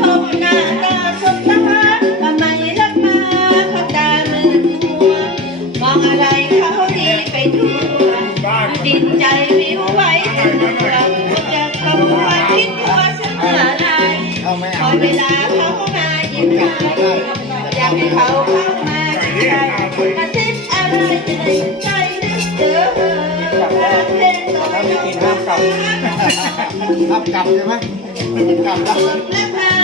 พบหน้าตาสบตาทำไมรักมาเขาตาเหมือนหัวมองอะไรเขาดีไปทั่วดินใจวิวไหวเราจะขบวนคิดตัวเสมอไรเอาไม่พอเวลาเขามายิ้มให้อยากให้เขาเข้ามาใกล้กระซิบอะไรจะได้ใจนึกเจอการเล่นตัวถ้าไม่กินห้ามกลับทำกลับใช่ไหมกลับแล้ว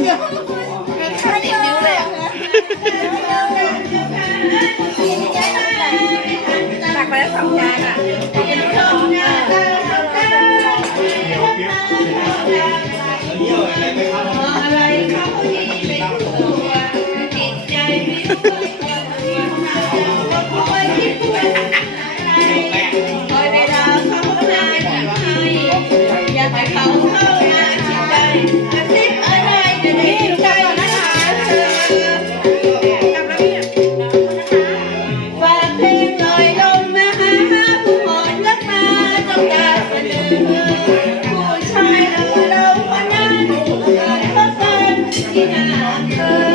Hello! Thank you.